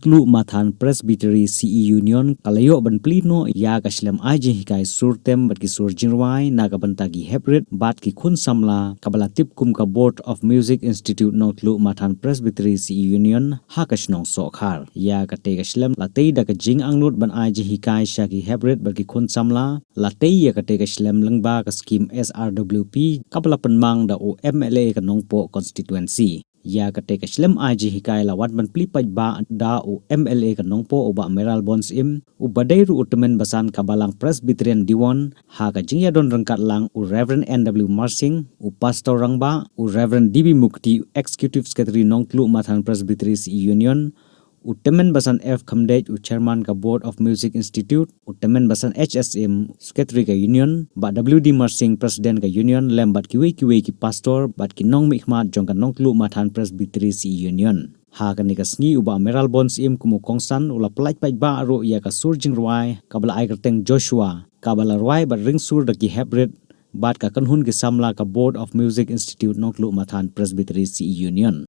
Nongtlu Mathan Presbytery CE Union kalayo ban plino ya kaslam aji hikai surtem bat ki surjinwai nagabantagi hebret bat ki khun samla kabala tipkum ka Board of Music Institute Nongtlu Mathan Presbytery CE Union hakashnong sokhar ya kate kaslam latei da ka jing angnut ban aji hikai shaki hebret bat ki khun samla latei ya kate kaslam lengba ka scheme SRWP kabala penmang da OMLA ka nongpo constituency ya kate kaslam aji hikai lawat ban plipaj ba da u MLA ka nongpo uba Meral Bonds im u badairu utemen basan kabalang Presbyterian Diwan ha ka jingya don rengkat lang u Reverend NW Marsing u Pastor Rangba u Reverend DB Mukti Executive Secretary Nongtlu Mathan Presbytery CE Union Utemen basan F Khamdej u Chairman ka Board of Music Institute Utemen basan HSM Secretary ka Union ba WD Marsing President ka Union lembat kiwe ki Pastor bat ki nong mikmat jong ka Nongtlu Mathan Presbytery CE Union ha ka ni kasngi uba Meral Bonds im kumu kongsan ula pelaj paj ba aro ya ka surjing ruai kabala ai kerteng Joshua kabala ruai bat ringsur da ki hebret bat ka kanhun ki samla ka Board of Music Institute Nongtlu Mathan Presbytery CE Union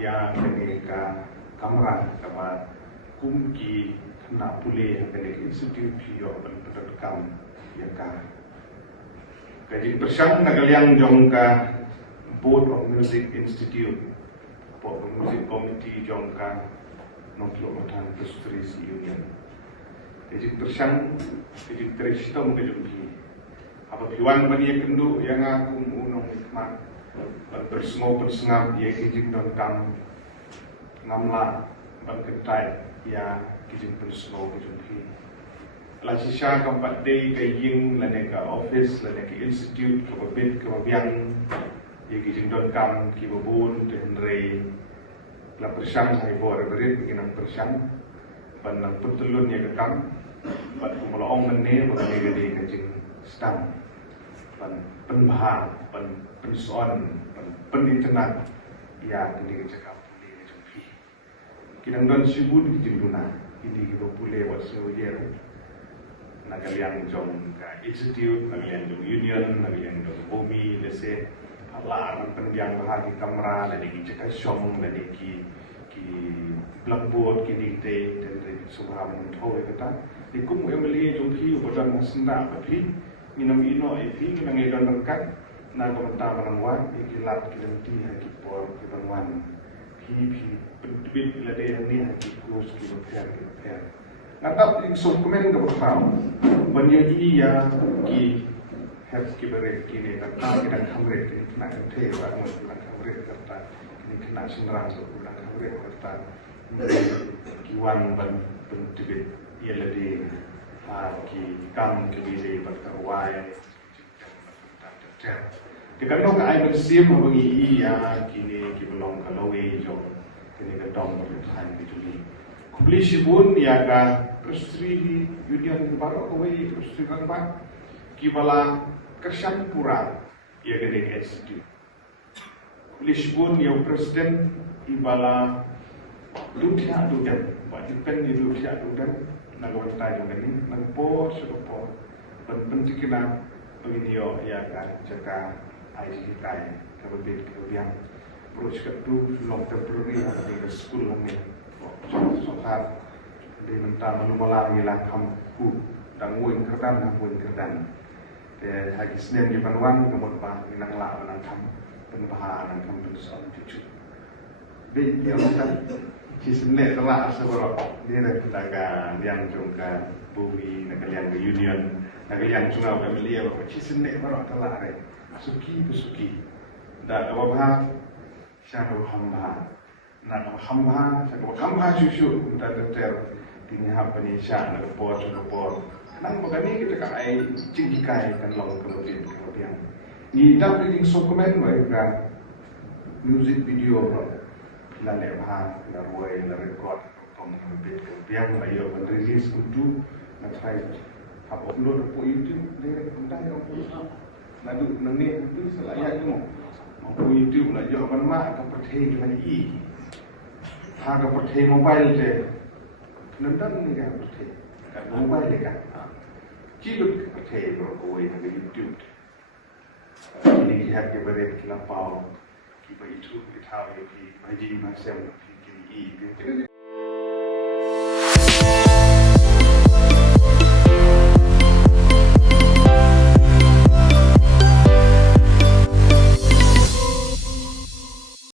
yang ketika kamera sama kumki kena pulih ketika institut pio pendetkam ya ka kaji bersang nagaliang jongka Board of Music Institute Board of Music Committee jongka Nongtlu Mathan Presbytery CE Union kaji bersang kaji teristom kejumpi apa piwan bani kendu yang aku unong hikmat bersengau bersengap ya kijing don kam ngamla berketai ya kijing bersengau kejumpi la sisa kampat day kaying lane ka office lane ka institute ka babit ka babiang ya kijing don kam ki babun den rei la persang hai bor berit kinang persang ban nang putulun ya kam ban kumalaong menne ban gede kijing stam ban penbahar ban pensoan pendidikan ya ini cakap ini jumpi kita don sibun di luna ini kita boleh buat sesuatu nak kalian jom ka institute nak kalian jom union nak kalian jom bumi lese Allah pendiang bahagi kamera dan ini cakap som dan ini blackboard ki dikte dan subham thoi kata ikum emeli jumpi upadan senda tapi minum ino itu mengenai dekat na kamta manangwan ikilat kilanti haki por kibanwan hi bit lade ni haki kus ki per natap iksum komen ka berfam banya iya ki have ki bere ki ne ta ki dan hamre ki na the wa mo na hamre karta ni kena sinrang so na hamre karta ki wan ban bit ia lade ki kam ki bile pat wai kita nong ai bersim mengi ya kini belum kalau jom kini ketong bertahan bituli kubli sibun ya ka Presbytery Union baru kawai Presbytery Rangba kibala kersan pura ya gede institute kubli sibun ya presiden ibala dutia dudan batikan di dutia dudan nagawat tayo gani nagpo supo pentingna begini yo ya kan jaka IC kai kabit kebiang terus kedua long temporary di school ni sohar di mentah malam hilang kampu dan win kerdan hari Senin di Panwan kemudian pak minang lah menang kam penbaharan kam bersama cucu di dia macam si Senin telah seberapa dia nak pedagang yang jongka bumi nakalian ke union nakalian cungau family apa si Senin baru telah suki dan apa siapa hamba nak hamba sakit hamba susu kita ter ini apa ni syak nak por nang bagani kita kai cingkai kan long kemudian ni dah reading dokumen mereka music video la lebha la ruai la record kom kemudian ayo release untuk nak try upload ke YouTube dia entah yang lalu nanti itu selayak tu mau YouTube lah jawapan mak ke perthai lagi ha ke perthai mobile je nandan ni kan perthai kat mobile je kan cilut ke perthai berkoi ke YouTube ini lihat ke beret kelapau ki bai tu ki thau ki baji masam ki